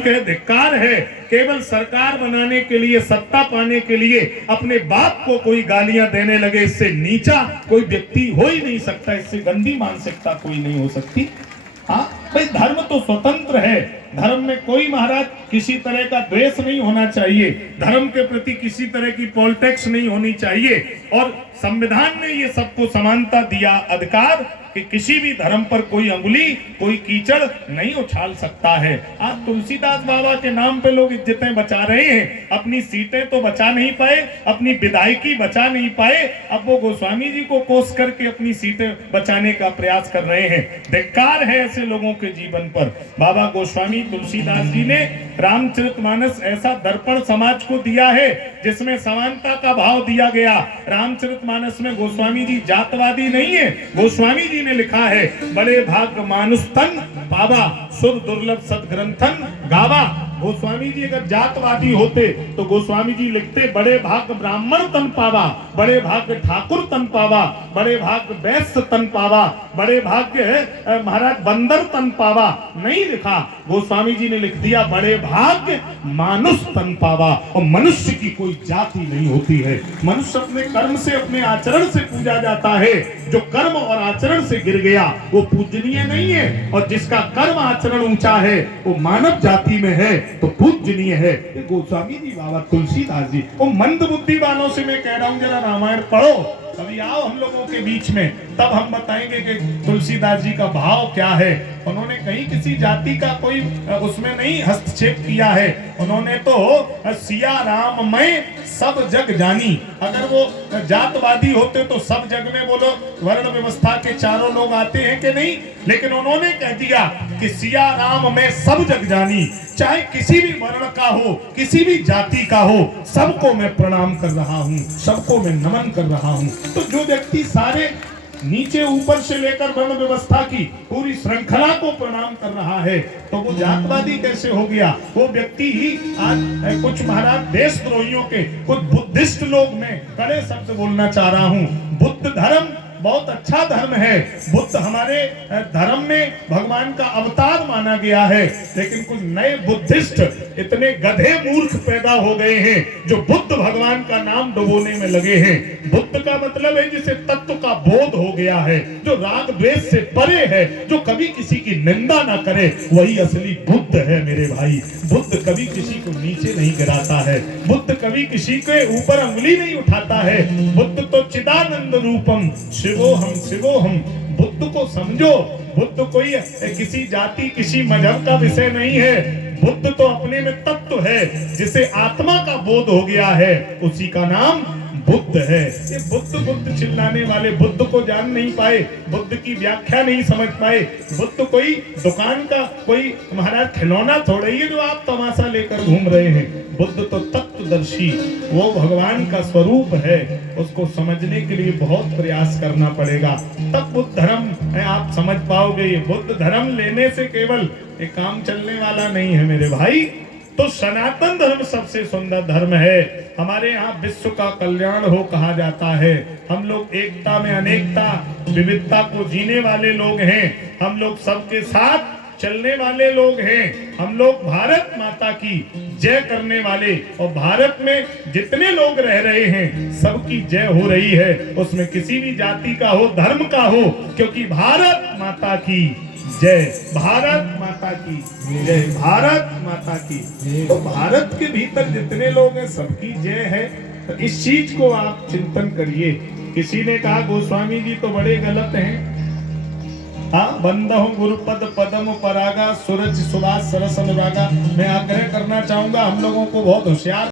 कहे धिक्कार है। केवल सरकार बनाने के लिए, सत्ता पाने के लिए अपने बाप को कोई गालियां देने लगे, इससे नीचा कोई व्यक्ति हो ही नहीं सकता, इससे गंदी मानसिकता कोई नहीं हो सकती। हाँ भाई, धर्म तो स्वतंत्र है, धर्म में कोई महाराज किसी तरह का द्वेष नहीं होना चाहिए, धर्म के प्रति किसी तरह की पॉलिटिक्स नहीं होनी चाहिए। और संविधान ने ये सबको समानता दिया, अधिकार कि किसी भी धर्म पर कोई अंगुली, कोई कीचड़ नहीं उछाल सकता है। आज तुलसीदास बाबा के नाम पे लोग इज्जतें बचा रहे हैं, अपनी सीटें तो बचा नहीं पाए, अपनी विधायकी बचा नहीं पाए, अब वो गोस्वामी जी को कोस करके अपनी सीटें बचाने का प्रयास कर रहे हैं। धिक्कार है ऐसे लोगों के जीवन पर। बाबा गोस्वामी तुलसीदास जी ने रामचरितमानस ऐसा दर्पण समाज को दिया है जिसमें समानता का भाव दिया गया। रामचरितमानस में गोस्वामी जी जातवादी नहीं है। गोस्वामी जी ने लिखा है, बड़े भाग्य मानुष तन पावा, सुर दुर्लभ सदग्रंथन गावा। गोस्वामी जी अगर जातवादी होते तो गोस्वामी जी लिखते, बड़े भाग्य ब्राह्मण तन पावा, बड़े भाग्य ठाकुर तन पावा, बड़े भाग्य वैश्य तन पावा, बड़े भाग्य महाराज बंदर तन पावा। नहीं लिखा, गोस्वामी जी ने लिख दिया, बड़े भाग्य मानुष तन पावा। और मनुष्य की कोई जाति नहीं होती है, मनुष्य अपने कर्म से, अपने आचरण से पूजा जाता है। जो कर्म और आचरण से गिर गया वो पूजनीय नहीं है, और जिसका कर्म आचरण ऊंचा है वो मानव जाति में है तो पूजनीय है। ये गोस्वामी जी बाबा तुलसीदास जी। वो मंद बुद्धि वालों से मैं कह रहा हूं, जरा रामायण पढ़ो, कभी आओ हम लोगों के बीच में, तब हम बताएंगे कि तुलसीदास जी का भाव क्या है। उन्होंने कहीं किसी जाति का कोई उसमें नहीं हस्तक्षेप किया है। उन्होंने तो सिया राम मैं सब जग जानी। अगर वो जातवादी होते तो सब जग में बोलो वर्ण व्यवस्था के चारों लोग आते हैं कि नहीं, लेकिन उन्होंने कह दिया कि सिया राम मैं सब जग जानी। चाहे किसी भी वर्ण का हो, किसी भी जाति का हो, सबको मैं प्रणाम कर रहा हूँ, सबको मैं नमन कर रहा हूँ। तो जो व्यक्ति सारे नीचे ऊपर से लेकर वर्ण व्यवस्था की पूरी श्रृंखला को प्रणाम कर रहा है तो वो जातवादी कैसे हो गया? वो व्यक्ति ही आज कुछ महाराज देशद्रोहियों के, कुछ बुद्धिस्ट लोग, मैं कड़े शब्द बोलना चाह रहा हूँ, बुद्ध धर्म बहुत अच्छा धर्म है, बुद्ध हमारे धर्म में भगवान का अवतार माना गया है, लेकिन कुछ नए बुद्धिस्ट इतने गधे मूर्ख पैदा हो गए हैं जो बुद्ध भगवान का नाम डुबोने में लगे हैं। बुद्ध का मतलब है जिसे तत्व का बोध हो गया है, जो राग द्वेष से परे है, जो कभी किसी की निंदा ना करे, वही असली बुद्ध है मेरे भाई। बुद्ध कभी किसी को नीचे नहीं गिराता है, बुद्ध कभी किसी के ऊपर अंगुली नहीं उठाता है। बुद्ध तो चिदानंद रूपम शिवोहम। बुद्ध को समझो, बुद्ध कोई किसी जाति, किसी मजहब का विषय नहीं है। बुद्ध तो अपने में तत्व है, जिसे आत्मा का बोध हो गया है, उसी का नाम बुद्ध है। ये बुद्ध बुद्ध चिल्लाने वाले बुद्ध को जान नहीं पाए, बुद्ध की व्याख्या नहीं समझ पाए। बुद्ध कोई दुकान का कोई महाराज खिलौना थोड़े ही जो आप तमाशा लेकर घूम रहे हैं। बुद्ध तो तत्वदर्शी, वो भगवान का स्वरूप है, उसको समझने के लिए बहुत प्रयास करना पड़ेगा, तब बुद्ध धर्म आप समझ पाओगे। ये बुद्ध धर्म लेने से केवल ये काम चलने वाला नहीं है मेरे भाई। तो सनातन धर्म सबसे सुंदर धर्म है। हमारे यहाँ विश्व का कल्याण हो कहा जाता है। हम लोग एकता में अनेकता, विविधता को जीने वाले लोग हैं। हम लोग सबके साथ चलने वाले लोग हैं। हम लोग भारत माता की जय करने वाले, और भारत में जितने लोग रह रहे हैं सबकी जय हो रही है, उसमें किसी भी जाति का हो, धर्म का हो, क्योंकि भारत माता की जय, भारत माता की जय, भारत माता की। तो भारत के भीतर जितने लोग हैं सबकी जय है। तो इस चीज को आप चिंतन करिए। किसी ने कहा गोस्वामी जी तो बड़े गलत हैं। हाँ, बंदहु गुरुपद पदम परागा, सूरज सुभाष सरस अनुरागा। मैं आग्रह करना चाहूंगा हम लोगों को बहुत होशियार